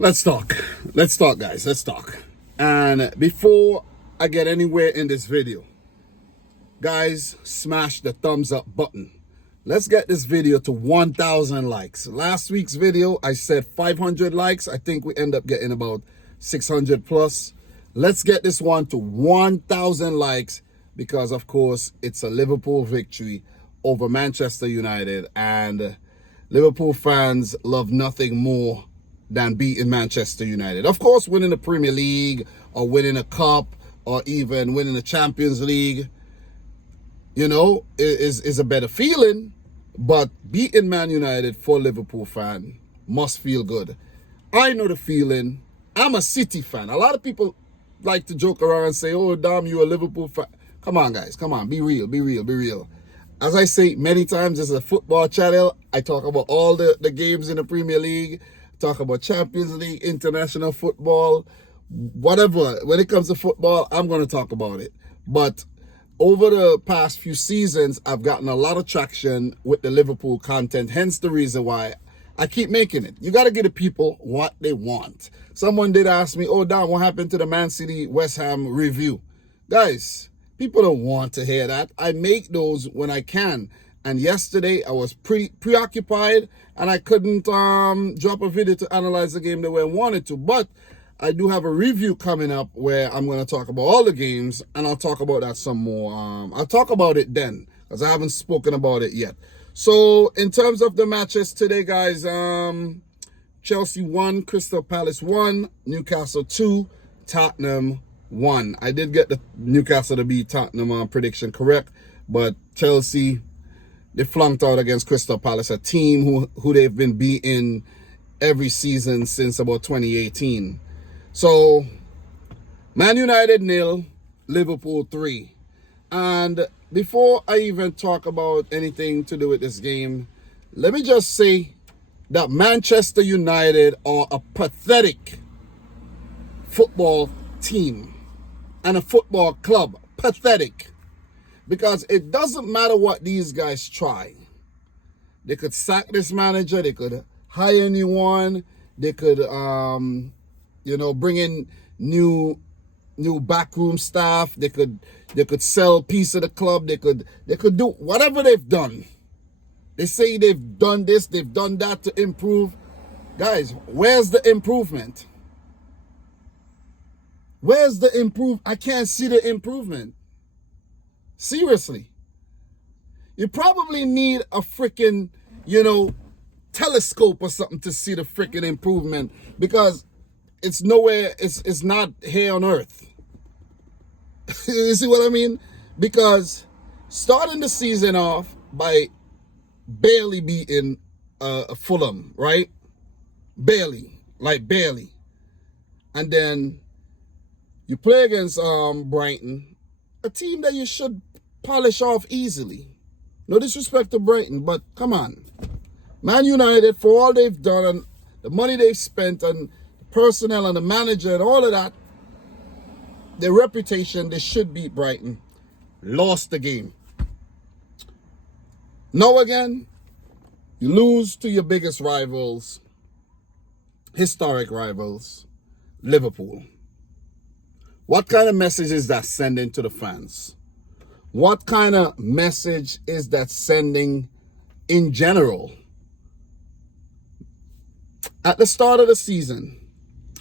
Let's talk. Let's talk, guys. Let's talk. And before I get anywhere in this video, guys, smash the thumbs up button. Let's get this video to 1,000 likes. Last week's video, I said 500 likes. I think we end up getting about 600 plus. Let's get this one to 1,000 likes because, of course, it's a Liverpool victory over Manchester United. And Liverpool fans love nothing more than beating Manchester United. Of course, winning the Premier League or winning a cup or even winning the Champions League, you know, is a better feeling. But beating Man United for a Liverpool fan must feel good. I know the feeling. I'm a City fan. A lot of people like to joke around and say, oh, damn, you a Liverpool fan. Come on, guys. Come on. Be real. Be real. Be real. As I say many times, this is a football channel. I talk about all the games in the Premier League. Talk about Champions League, international football, whatever. When it comes to football, I'm going to talk about it. But over the past few seasons, I've gotten a lot of traction with the Liverpool content. Hence the reason why I keep making it. You got to give the people what they want. Someone did ask me, oh, Dan, what happened to the Man City West Ham review? Guys, people don't want to hear that. I make those when I can. And yesterday, I was preoccupied and I couldn't drop a video to analyze the game the way I wanted to. But I do have a review coming up where I'm going to talk about all the games, and I'll talk about that some more. I'll talk about it then because I haven't spoken about it yet. So in terms of the matches today, guys, Chelsea 1, Crystal Palace 1, Newcastle 2, Tottenham 1. I did get the Newcastle to beat Tottenham prediction correct, but Chelsea, they flunked out against Crystal Palace, a team who they've been beating every season since about 2018. So, Man United 0, Liverpool 3. And before I even talk about anything to do with this game, let me just say that Manchester United are a pathetic football team and a football club. Pathetic. Because it doesn't matter what these guys try. They could sack this manager. They could hire a new one. They could, bring in new backroom staff. They could sell a piece of the club. They could do whatever they've done. They say they've done this, they've done that to improve. Guys, where's the improvement? Where's the improvement? I can't see the improvement. Seriously. You probably need a freaking, telescope or something to see the freaking improvement because it's nowhere, it's not here on earth. You see what I mean? Because starting the season off by barely beating Fulham, right? Barely. And then you play against Brighton, a team that you should polish off easily. No disrespect to Brighton, but come on. Man United, for all they've done and the money they've spent and the personnel and the manager and all of that, their reputation, they should beat Brighton. Lost the game. Now again, you lose to your biggest rivals, historic rivals, Liverpool. What kind of message is that sending to the fans? What kind of message is that sending in general? At the start of the season,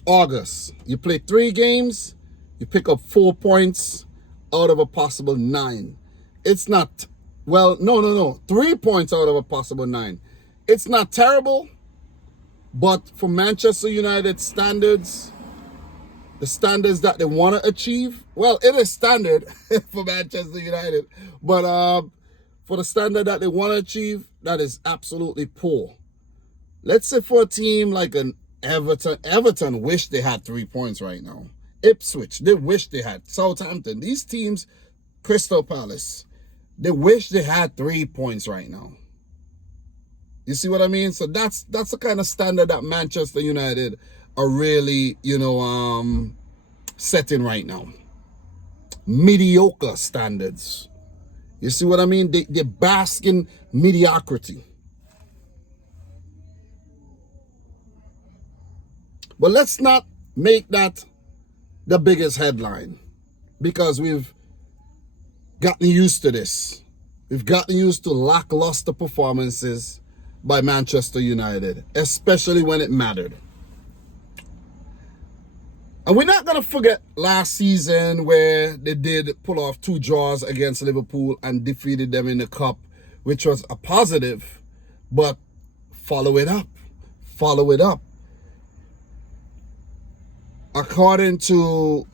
August, you play 3 games, you pick up 4 points out of a possible 9. It's not, 3 points out of a possible 9. It's not terrible, but for Manchester United standards, the standards that they want to achieve, well, it is standard for Manchester United, but for the standard that they want to achieve, that is absolutely poor. Let's say for a team like an Everton wish they had 3 points right now. Ipswich, they wish they had. Southampton, these teams, Crystal Palace, they wish they had 3 points right now. You see what I mean? So that's the kind of standard that Manchester United are really, setting right now. Mediocre standards. You see what I mean? They bask in mediocrity. But let's not make that the biggest headline, because we've gotten used to this. We've gotten used to lackluster performances by Manchester United, especially when it mattered. And we're not going to forget last season where they did pull off 2 draws against Liverpool and defeated them in the cup, which was a positive, but follow it up. Follow it up. According to,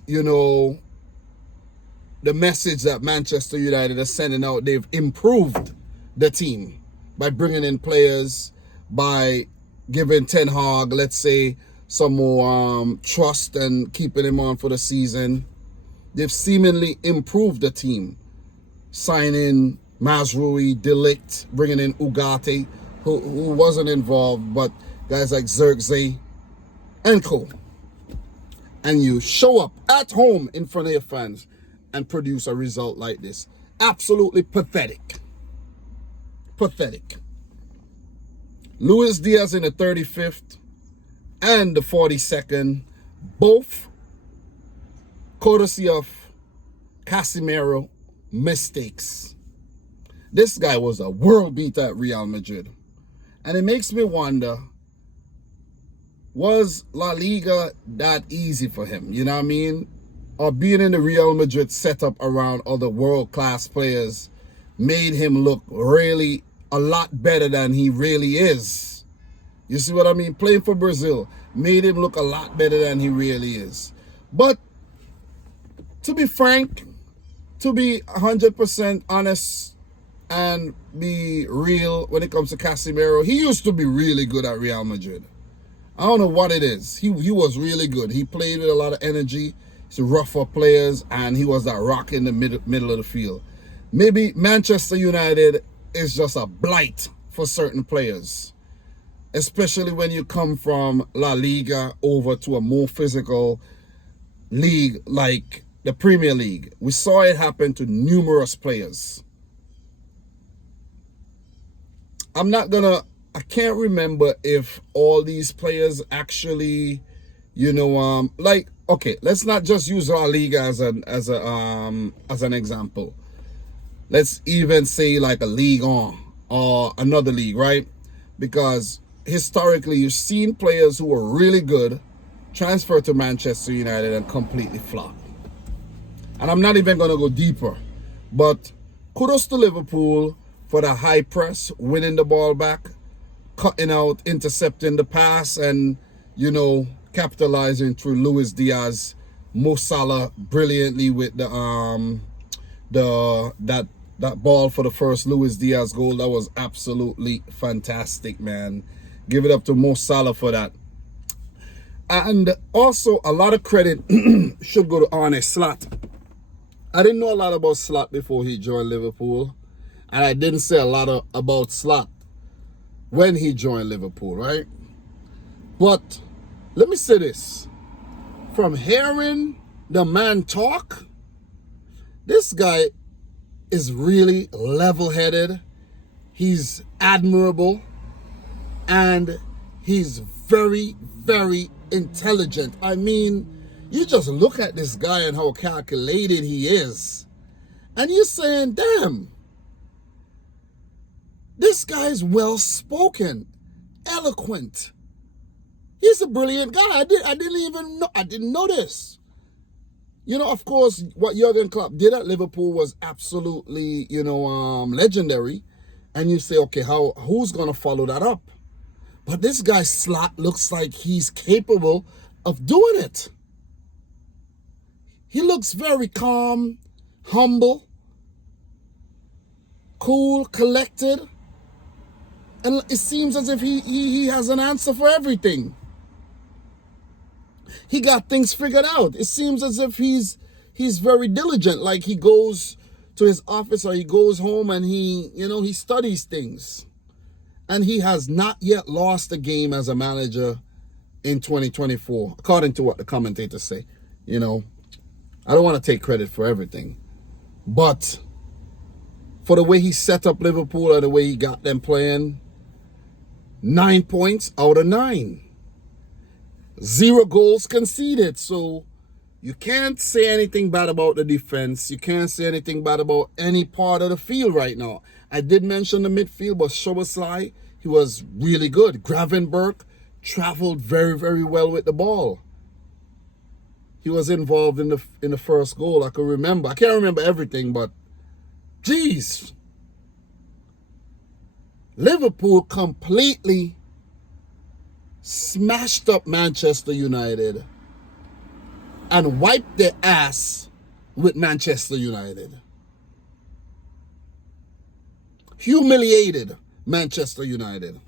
the message that Manchester United is sending out, they've improved the team by bringing in players, by giving Ten Hag, let's say, some more trust and keeping him on for the season. They've seemingly improved the team, signing Mazraoui, De Ligt, bringing in Ugarte, who wasn't involved, but guys like Xerxes and co. And you show up at home in front of your fans and produce a result like this. Absolutely pathetic. Pathetic. Luis Diaz in the 35th and the 42nd, both courtesy of Casemiro mistakes. This guy was a world beater at Real Madrid. And it makes me wonder, was La Liga that easy for him? You know what I mean? Or being in the Real Madrid setup around other world-class players made him look really a lot better than he really is. You see what I mean? Playing for Brazil made him look a lot better than he really is. But to be frank, to be 100% honest and be real when it comes to Casemiro, he used to be really good at Real Madrid. I don't know what it is. He was really good. He played with a lot of energy. He's rougher players, and he was that rock in the middle of the field. Maybe Manchester United is just a blight for certain players, especially when you come from La Liga over to a more physical league like the Premier League. We saw it happen to numerous players. I can't remember if all these players actually, okay, let's not just use La Liga as an example. Let's even say like a Ligue 1 or another league, right? Because historically, you've seen players who were really good transfer to Manchester United and completely flop. And I'm not even going to go deeper, but kudos to Liverpool for the high press, winning the ball back, cutting out, intercepting the pass, and, capitalizing through Luis Diaz, Mo Salah brilliantly with that ball for the first Luis Diaz goal. That was absolutely fantastic, man. Give it up to Mo Salah for that. And also, a lot of credit should go to Arne Slot. I didn't know a lot about Slot before he joined Liverpool. And I didn't say a lot about Slot when he joined Liverpool, right? But let me say this. From hearing the man talk, this guy is really level-headed. He's admirable. And he's very, very intelligent. I mean, you just look at this guy and how calculated he is. And you're saying, damn, this guy's well-spoken, eloquent. He's a brilliant guy. I didn't know this. Of course, what Jurgen Klopp did at Liverpool was absolutely, legendary. And you say, okay, who's going to follow that up? But this guy Slot looks like he's capable of doing it. He looks very calm, humble, cool, collected. And it seems as if he has an answer for everything. He got things figured out. It seems as if he's very diligent. Like he goes to his office or he goes home and he studies things. And he has not yet lost a game as a manager in 2024, according to what the commentators say. I don't want to take credit for everything. But for the way he set up Liverpool and the way he got them playing, 9 points out of 9. 0 goals conceded. So you can't say anything bad about the defense. You can't say anything bad about any part of the field right now. I did mention the midfield, but Szoboszlai, he was really good. Gravenberch traveled very, very well with the ball. He was involved in the first goal. I can't remember everything, but geez. Liverpool completely smashed up Manchester United and wiped their ass with Manchester United. Humiliated Manchester United.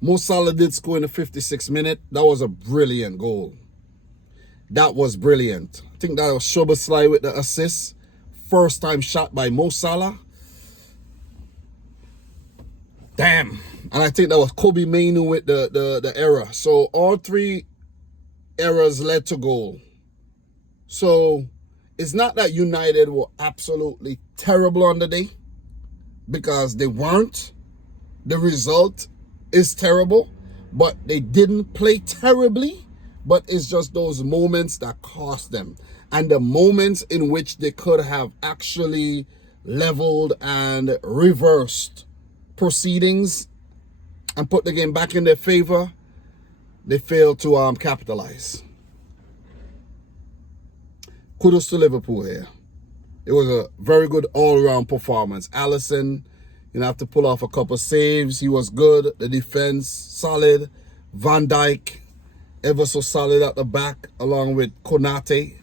Mo Salah did score in the 56th minute. That was a brilliant goal. That was brilliant. I think that was Szoboszlai with the assist. First time shot by Mo Salah. Damn. And I think that was Kobe Mainoo with the error. So all 3 errors led to goal. So it's not that United were absolutely terrible on the day, because they weren't. The result is terrible, but they didn't play terribly. But it's just those moments that cost them, and the moments in which they could have actually leveled and reversed proceedings and put the game back in their favor, they failed to capitalize. Kudos to Liverpool here. It was a very good all-around performance. Alisson, have to pull off a couple saves. He was good. The defense, solid. Van Dijk, ever so solid at the back, along with Konate.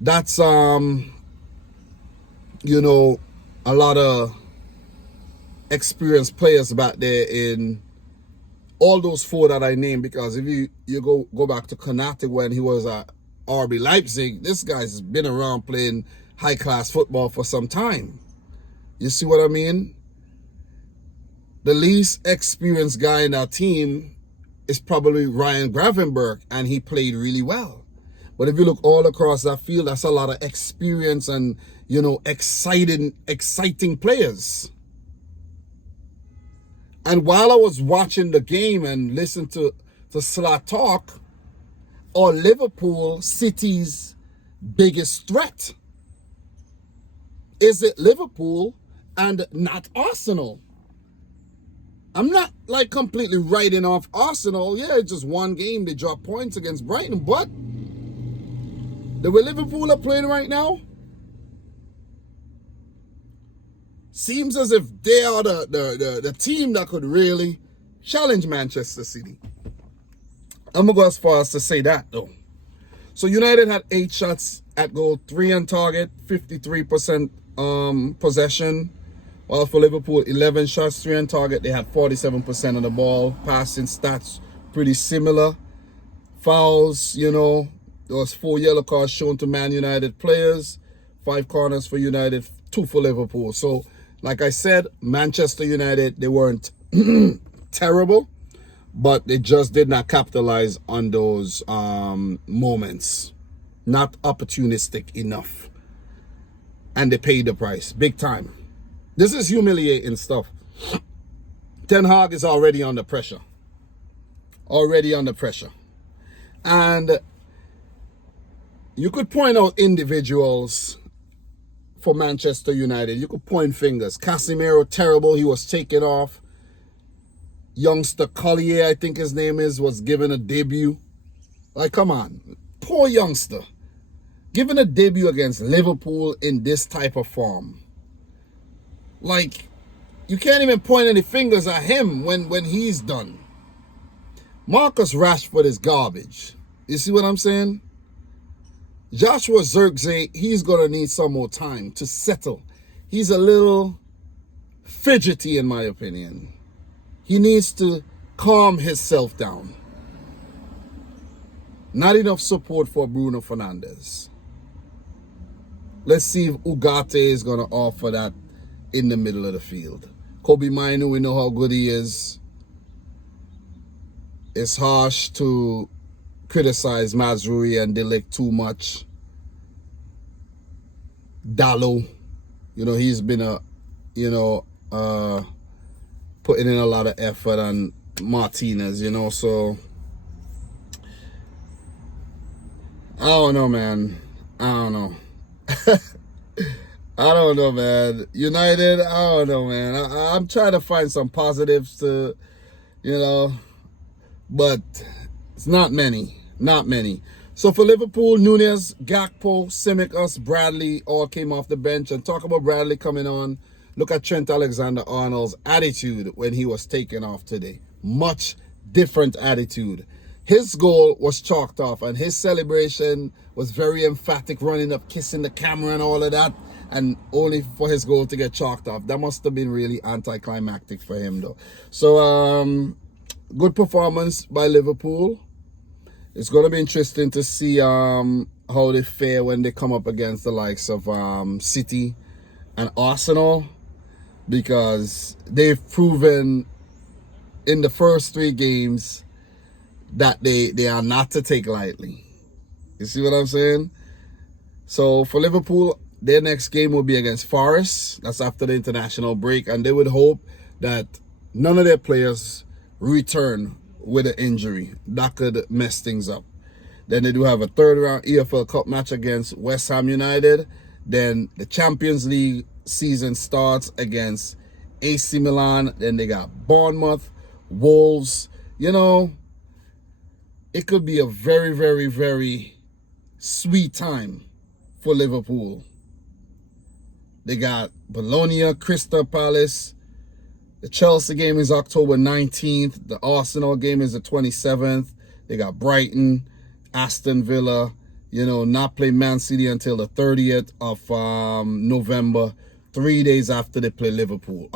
That's, a lot of experienced players back there in all those 4 that I named, because if you go back to Konate when he was at RB Leipzig, this guy's been around playing high-class football for some time. You see what I mean? The least experienced guy in our team is probably Ryan Gravenberch, and he played really well. But if you look all across that field, that's a lot of experience and, exciting players. And while I was watching the game and listening to Slot talk, or Liverpool, City's biggest threat? Is it Liverpool and not Arsenal? I'm not completely writing off Arsenal. Yeah, it's just one game. They dropped points against Brighton. But the way Liverpool are playing right now, seems as if they are the team that could really challenge Manchester City. I'm going to go as far as to say that, though. So United had 8 shots at goal, 3 on target, 53% possession. While for Liverpool, 11 shots, 3 on target. They had 47% of the ball. Passing stats, pretty similar. Fouls, there was 4 yellow cards shown to Man United players. 5 corners for United, 2 for Liverpool. So, like I said, Manchester United, they weren't terrible, but they just did not capitalize on those moments. Not opportunistic enough. And they paid the price, big time. This is humiliating stuff. Ten Hag is already under pressure. Already under pressure. And you could point out individuals for Manchester United. You could point fingers. Casemiro, terrible. He was taken off. Youngster Collier, I think his name is, was given a debut. Come on. Poor youngster. Given a debut against Liverpool in this type of form. You can't even point any fingers at him when he's done. Marcus Rashford is garbage. You see what I'm saying? Joshua Zirkzee, he's going to need some more time to settle. He's a little fidgety, in my opinion. He needs to calm himself down. Not enough support for Bruno Fernandes. Let's see if Ugarte is going to offer that in the middle of the field. Kobe Mainoo, we know how good he is. It's harsh to criticize Mazrui and Delic too much. Dallo, he's been putting in a lot of effort, and Martinez, you know, so I don't know, man. I don't know. I don't know, man. United, I don't know, man. I'm trying to find some positives to, you know, but it's not many. Not many. So for Liverpool, Nunez, Gakpo, Tsimikas, Bradley all came off the bench. And talk about Bradley coming on. Look at Trent Alexander-Arnold's attitude when he was taken off today. Much different attitude. His goal was chalked off, and his celebration was very emphatic, running up, kissing the camera and all of that, and only for his goal to get chalked off. That must have been really anticlimactic for him, though. So, good performance by Liverpool. It's going to be interesting to see how they fare when they come up against the likes of City and Arsenal, because they've proven in the first 3 games that they are not to take lightly. You see what I'm saying? So for Liverpool, their next game will be against Forest. That's after the international break, and they would hope that none of their players return with an injury. That could mess things up. Then they do have a 3rd round EFL Cup match against West Ham United. Then the Champions League season starts against AC Milan. Then they got Bournemouth, Wolves. You know, it could be a very, very, very sweet time for Liverpool. They got Bologna, Crystal Palace. The Chelsea game is October 19th. The Arsenal game is the 27th. They got Brighton, Aston Villa. You know, not play Man City until the 30th of November, 3 days after they play Liverpool,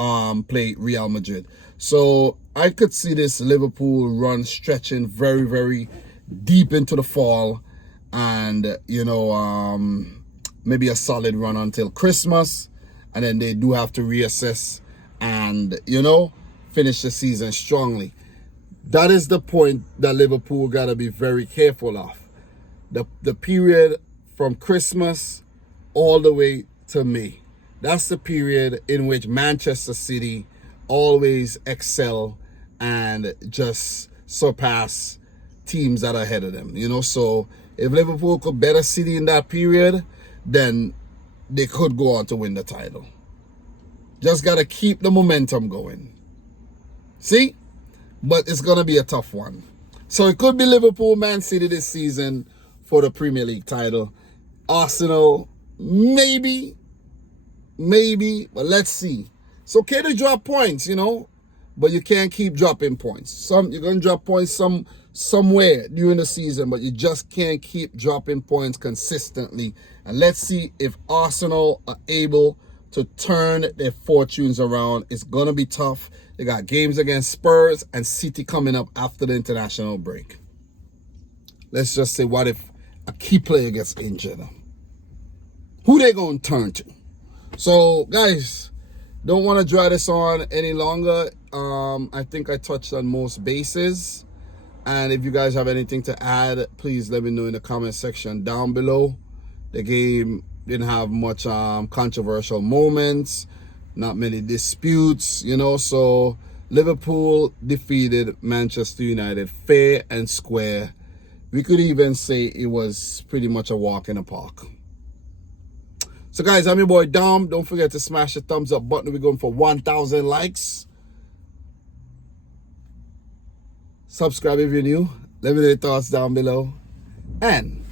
play Real Madrid. So I could see this Liverpool run stretching very, very deep into the fall, and you know, maybe a solid run until Christmas, and then they do have to reassess and, you know, finish the season strongly. That is the point that Liverpool got to be very careful of. The period from Christmas all the way to May. That's the period in which Manchester City always excel and just surpass teams that are ahead of them. You know, so if Liverpool could better City in that period, then they could go on to win the title. Just got to keep the momentum going. See? But it's going to be a tough one. So it could be Liverpool, Man City this season for the Premier League title. Arsenal, maybe. But let's see. It's okay to drop points, you know, but you can't keep dropping points. You're going to drop points somewhere during the season, but you just can't keep dropping points consistently. And let's see if Arsenal are able to turn their fortunes around. It's going to be tough. They got games against Spurs and City coming up after the international break. Let's just say, what if a key player gets injured? Who they going to turn to? So, guys, don't want to drag this on any longer. I think I touched on most bases. And if you guys have anything to add, please let me know in the comment section down below. The game didn't have much controversial moments, not many disputes, you know. So Liverpool defeated Manchester United fair and square. We could even say it was pretty much a walk in the park. So guys, I'm your boy Dom. Don't forget to smash the thumbs up button. We're going for 1,000 likes. Subscribe if you're new. Let me know your thoughts down below. And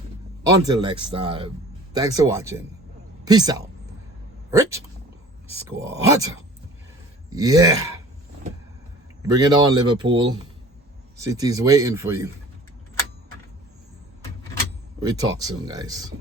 until next time, thanks for watching. Peace out. Rich Squad. Yeah. Bring it on, Liverpool. City's waiting for you. We talk soon, guys.